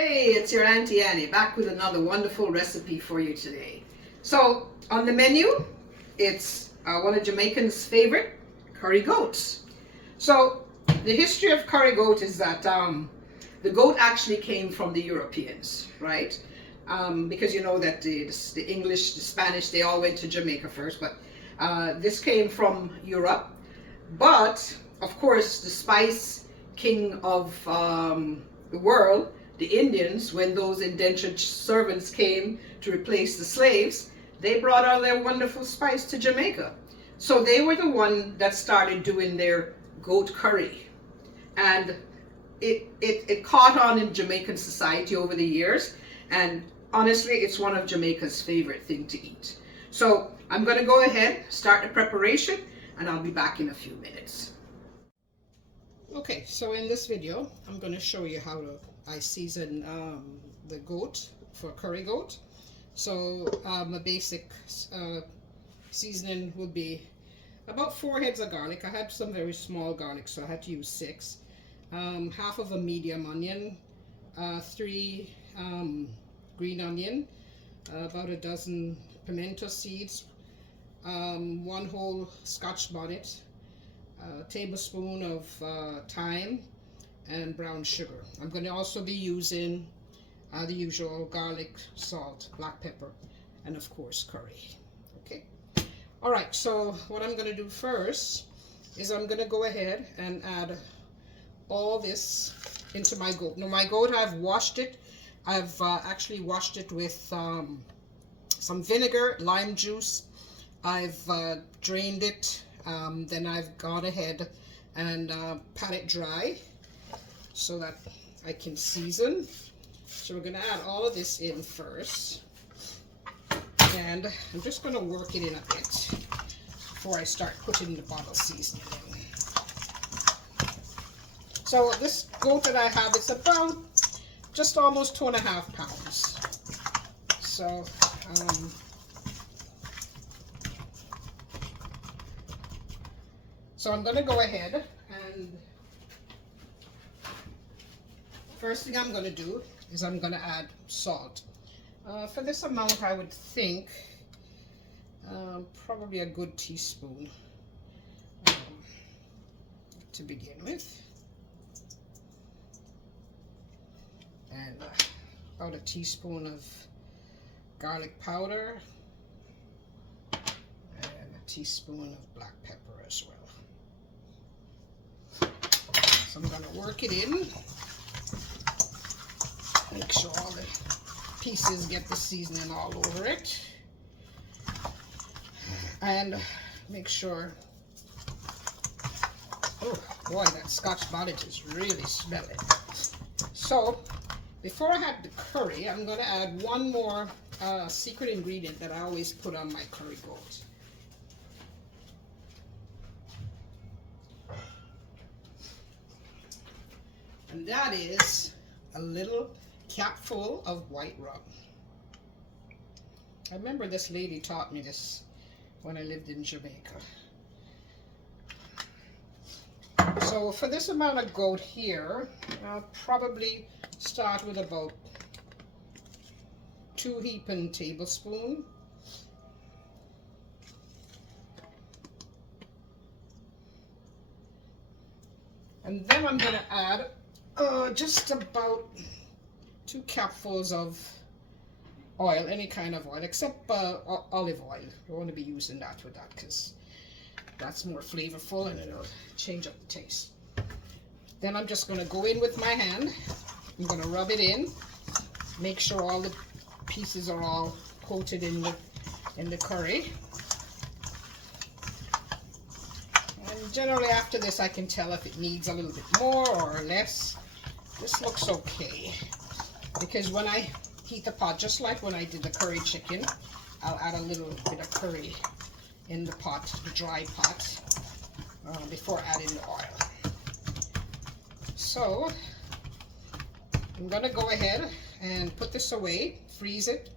Hey, it's your Auntie Annie back with another wonderful recipe for you today. So on the menu, it's one of Jamaican's favorite, curry goats. So the history of curry goat is that the goat actually came from the Europeans, right? Because you know that the English, the Spanish, they all went to Jamaica first, but this came from Europe. But of course, the spice king of the world, the Indians, when those indentured servants came to replace the slaves, they brought all their wonderful spice to Jamaica. So they were the one that started doing their goat curry. And it caught on in Jamaican society over the years. And honestly, it's one of Jamaica's favorite thing to eat. So I'm going to go ahead, start the preparation, and I'll be back in a few minutes. Okay, so in this video, I'm going to show you how I season the goat for curry goat. So a basic seasoning would be about 4 heads of garlic. I had some very small garlic, so I had to use 6. Half of a medium onion, 3 green onion, about a dozen pimento seeds, 1 whole scotch bonnet, a tablespoon of thyme, and brown sugar. I'm going to also be using the usual garlic, salt, black pepper, and of course curry. Okay. All right, so what I'm going to do first is I'm going to go ahead and add all this into my goat. Now my goat, I've washed it. I've actually washed it with some vinegar, lime juice. I've drained it. Then I've gone ahead and pat it dry so that I can season. So we're going to add all of this in first. And I'm just going to work it in a bit before I start putting the bottle seasoning in. So this goat that I have, it's about just almost 2.5 pounds. So I'm going to go ahead and first thing I'm going to do is I'm going to add salt. For this amount, I would think probably a good teaspoon to begin with. And about a teaspoon of garlic powder and a teaspoon of black pepper as well. So I'm going to work it in, make sure all the pieces get the seasoning all over it, and make sure, oh boy, that scotch bonnet is really smelling. So before I add the curry, I'm going to add one more secret ingredient that I always put on my curry goat. And that is a little capful of white rum. I remember this lady taught me this when I lived in Jamaica. So for this amount of goat here, I'll probably start with about 2 heaping tablespoons. And then I'm going to add just about 2 capfuls of oil, any kind of oil, except olive oil. You want to be using that with that because that's more flavorful and it'll change up the taste. Then I'm just going to go in with my hand. I'm going to rub it in, make sure all the pieces are all coated in the curry. And generally after this I can tell if it needs a little bit more or less. This looks okay, because when I heat the pot, just like when I did the curry chicken, I'll add a little bit of curry in the pot, the dry pot, before adding the oil. So I'm going to go ahead and put this away, freeze it,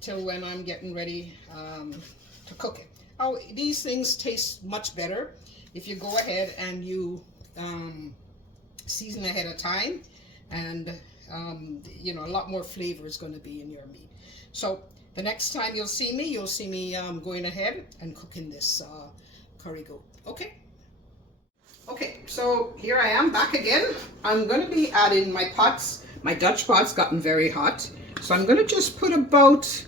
till when I'm getting ready to cook it. Oh, these things taste much better if you go ahead and you season ahead of time and You know, a lot more flavor is going to be in your meat. So the next time you'll see me going ahead and cooking this curry goat. Okay. Okay, so here I am back again. I'm going to be adding my pots. My Dutch pot's gotten very hot. So I'm going to just put about,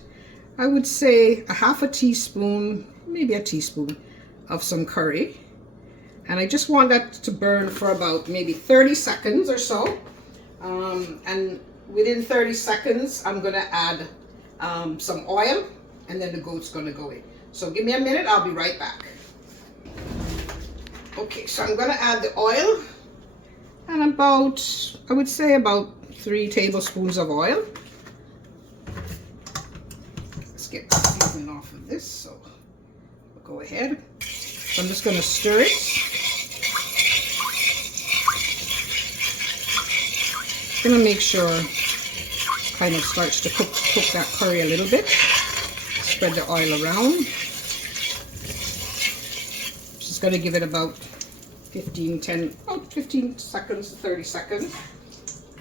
I would say, a half a teaspoon, maybe a teaspoon of some curry. And I just want that to burn for about maybe 30 seconds or so. And within 30 seconds, I'm going to add some oil, and then the goat's going to go in. So give me a minute, I'll be right back. Okay, so I'm going to add the oil, and about, I would say about 3 tablespoons of oil. Let's get the seasoning off of this, so we'll go ahead. So I'm just going to stir it. Going to make sure it kind of starts to cook that curry a little bit. Spread the oil around. Just going to give it about 15 seconds to 30 seconds.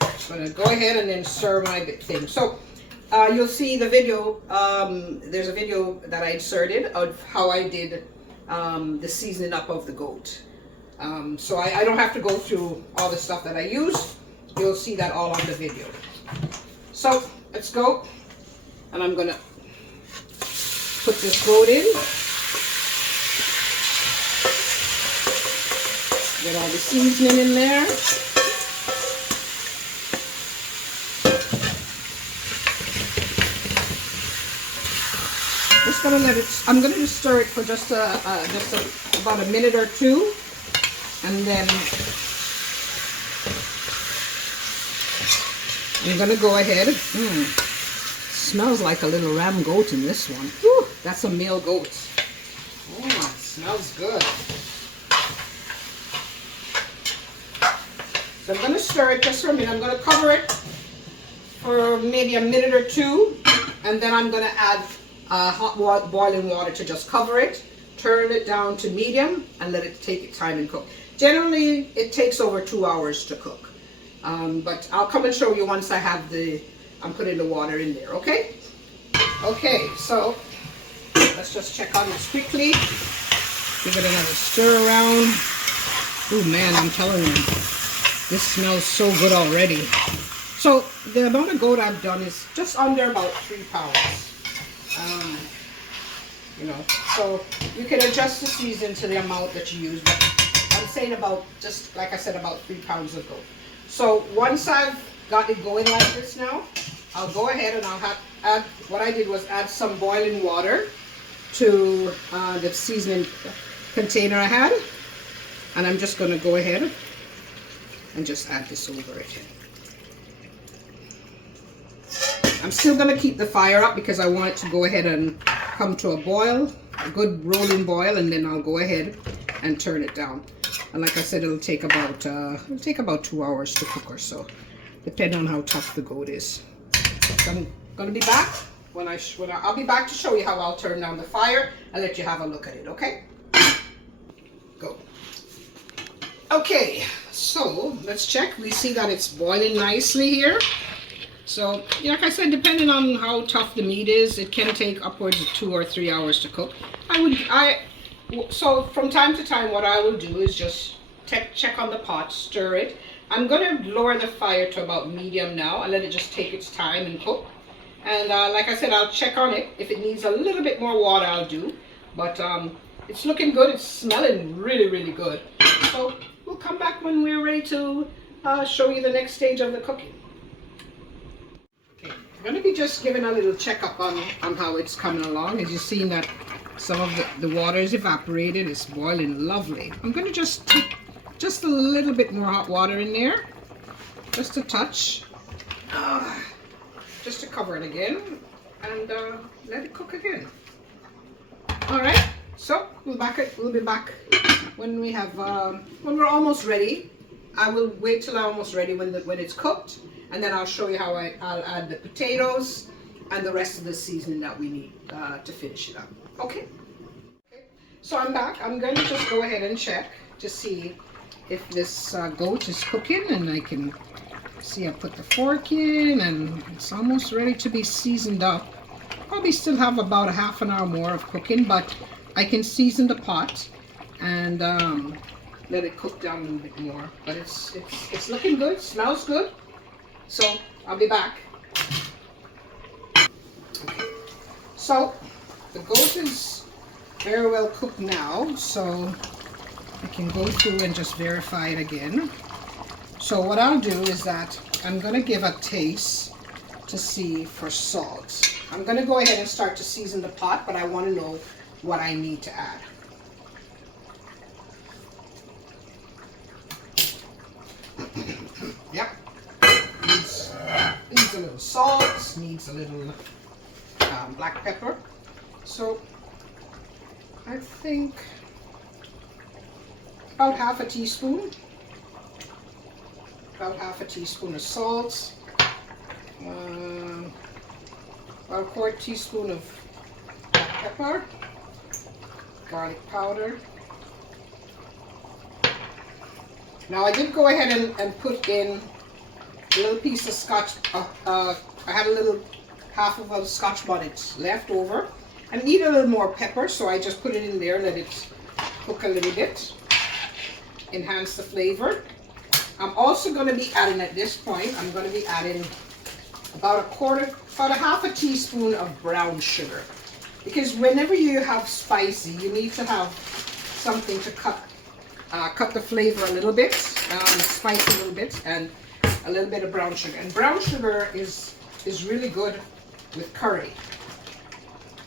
I'm going to go ahead and then stir my thing. So you'll see the video, there's a video that I inserted of how I did the seasoning up of the goat. So I don't have to go through all the stuff that I used. You'll see that all on the video. So let's go, and I'm gonna put this goat in. Get all the seasoning in there. Just gonna let it. I'm gonna just stir it for just about a minute or two, and then I'm gonna go ahead. Smells like a little ram goat in this one. Whew, that's a male goat. Oh, it smells good. So I'm gonna stir it just for a minute. I'm gonna cover it for maybe a minute or two, and then I'm gonna add hot boiling water to just cover it. Turn it down to medium and let it take its time and cook. Generally, it takes over 2 hours to cook. But I'll come and show you once I have I'm putting the water in there, okay? Okay, so let's just check on this quickly. Give it another stir around. Oh man, I'm telling you, this smells so good already. So the amount of goat I've done is just under about 3 pounds. You know, so you can adjust the season to the amount that you use, but I'm saying about, just like I said, about 3 pounds of goat. So once I've got it going like this now, I'll go ahead and I'll add, what I did was add some boiling water to the seasoning container I had. And I'm just going to go ahead and just add this over it. I'm still going to keep the fire up because I want it to go ahead and come to a boil, a good rolling boil, and then I'll go ahead and turn it down. And like I said, it'll take about 2 hours to cook or so, depending on how tough the goat is. So I'm gonna be back I'll be back to show you how I'll turn down the fire and let you have a look at it. Okay? Go. Okay, so let's check. We see that it's boiling nicely here. So, like I said, depending on how tough the meat is, it can take upwards of 2 or 3 hours to cook. So from time to time, what I will do is just check on the pot, stir it. I'm going to lower the fire to about medium now and let it just take its time and cook. And like I said, I'll check on it. If it needs a little bit more water, I'll do. But it's looking good. It's smelling really, really good. So we'll come back when we're ready to show you the next stage of the cooking. Okay, I'm going to be just giving a little checkup on how it's coming along. As you've seen that some of the water is evaporated. It's boiling lovely. I'm going to just take just a little bit more hot water in there. Just a touch. Just to cover it again. And let it cook again. Alright, so we'll be back when we have when we're almost ready. I will wait till I'm almost ready when it's cooked, and then I'll show you how I'll add the potatoes and the rest of the seasoning that we need to finish it up. Okay. So I'm back. I'm going to just go ahead and check to see if this goat is cooking, and I can See, I put the fork in and it's almost ready to be seasoned up. Probably still have about a half an hour more of cooking, but I can season the pot and let it cook down a little bit more. But it's looking good, smells good. So I'll be back. Okay. So the goat is very well cooked now, so I can go through and just verify it again. So what I'll do is that I'm going to give a taste to see for salt. I'm going to go ahead and start to season the pot, but I want to know what I need to add. Yep. Needs a little salt, needs a little black pepper. So I think about half a teaspoon. About half a teaspoon of salt, about a quarter teaspoon of black pepper, garlic powder. Now I did go ahead and put in a little piece of scotch. I had a little half of a scotch bonnet left over. I need a little more pepper, so I just put it in there, let it cook a little bit, enhance the flavor. I'm also going to be adding at this point, I'm going to be adding about a half a teaspoon of brown sugar. Because whenever you have spicy, you need to have something to cut the flavor a little bit, spice a little bit, and a little bit of brown sugar. And brown sugar is really good with curry.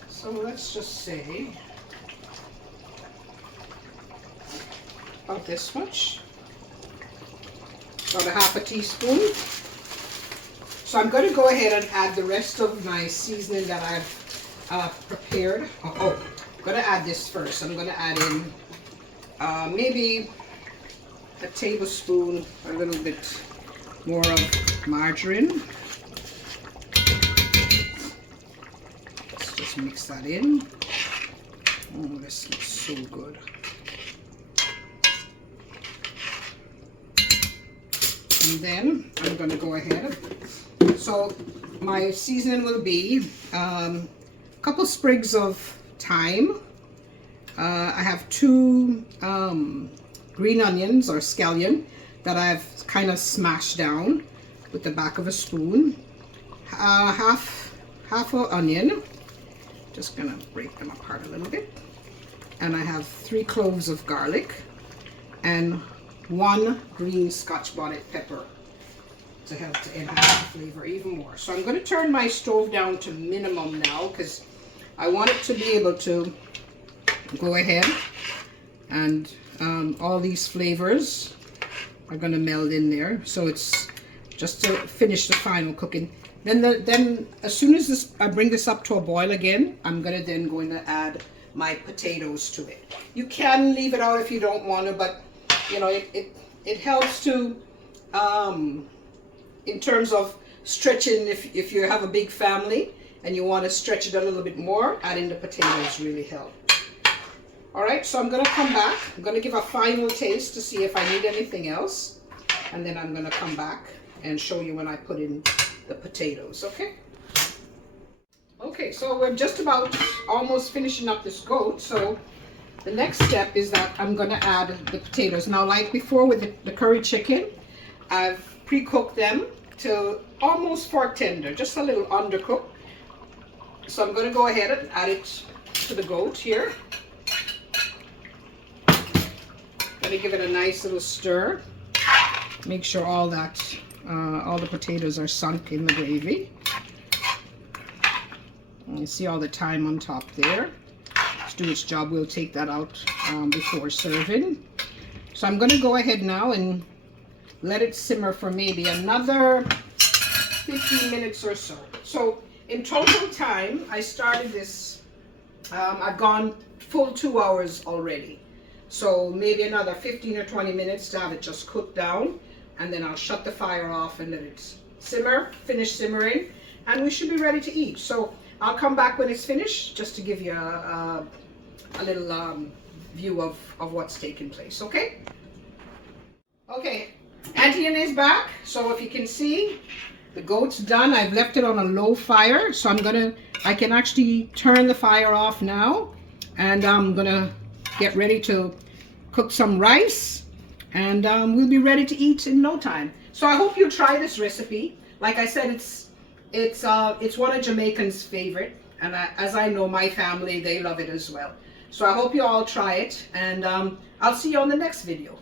So let's just say about this much. About a half a teaspoon. So I'm going to go ahead and add the rest of my seasoning that I've prepared. I'm going to add this first. I'm going to add in maybe a tablespoon, a little bit more of margarine. Let's just mix that in. Oh, this looks so good. And then I'm going to go ahead. So my seasoning will be a couple sprigs of thyme. I have 2 green onions or scallion that I've kind of smashed down with the back of a spoon. Half an onion. Just going to break them apart a little bit. And I have 3 cloves of garlic and 1 green scotch bonnet pepper to help to enhance the flavor even more. So I'm going to turn my stove down to minimum now because I want it to be able to go ahead and all these flavors are going to meld in there. So it's just to finish the final cooking. Then as soon as I bring this up to a boil again, I'm going to add my potatoes to it. You can leave it out if you don't want to, but you know, it helps to, in terms of stretching, if you have a big family and you want to stretch it a little bit more, adding the potatoes really help. Alright, so I'm going to come back. I'm going to give a final taste to see if I need anything else. And then I'm going to come back and show you when I put in the potatoes, okay? Okay, so we're just about almost finishing up this goat. So the next step is that I'm going to add the potatoes. Now, like before with the curry chicken, I've pre-cooked them to almost fork tender, just a little undercooked. So I'm going to go ahead and add it to the goat here. Going to give it a nice little stir. Make sure all the potatoes are sunk in the gravy. And you see all the thyme on top there. Do its job. We'll take that out before serving. So I'm going to go ahead now and let it simmer for maybe another 15 minutes or so. So in total time, I started this, I've gone full 2 hours already. So maybe another 15 or 20 minutes to have it just cook down, and then I'll shut the fire off and let it simmer, finish simmering, and we should be ready to eat. So I'll come back when it's finished just to give you a little view of what's taking place, okay? Okay, Auntie is back. So if you can see, the goat's done. I've left it on a low fire. So I can actually turn the fire off now. And I'm gonna get ready to cook some rice. And we'll be ready to eat in no time. So I hope you try this recipe. Like I said, it's one of Jamaican's favorite. And as I know, my family, they love it as well. So I hope you all try it. And I'll see you on the next video.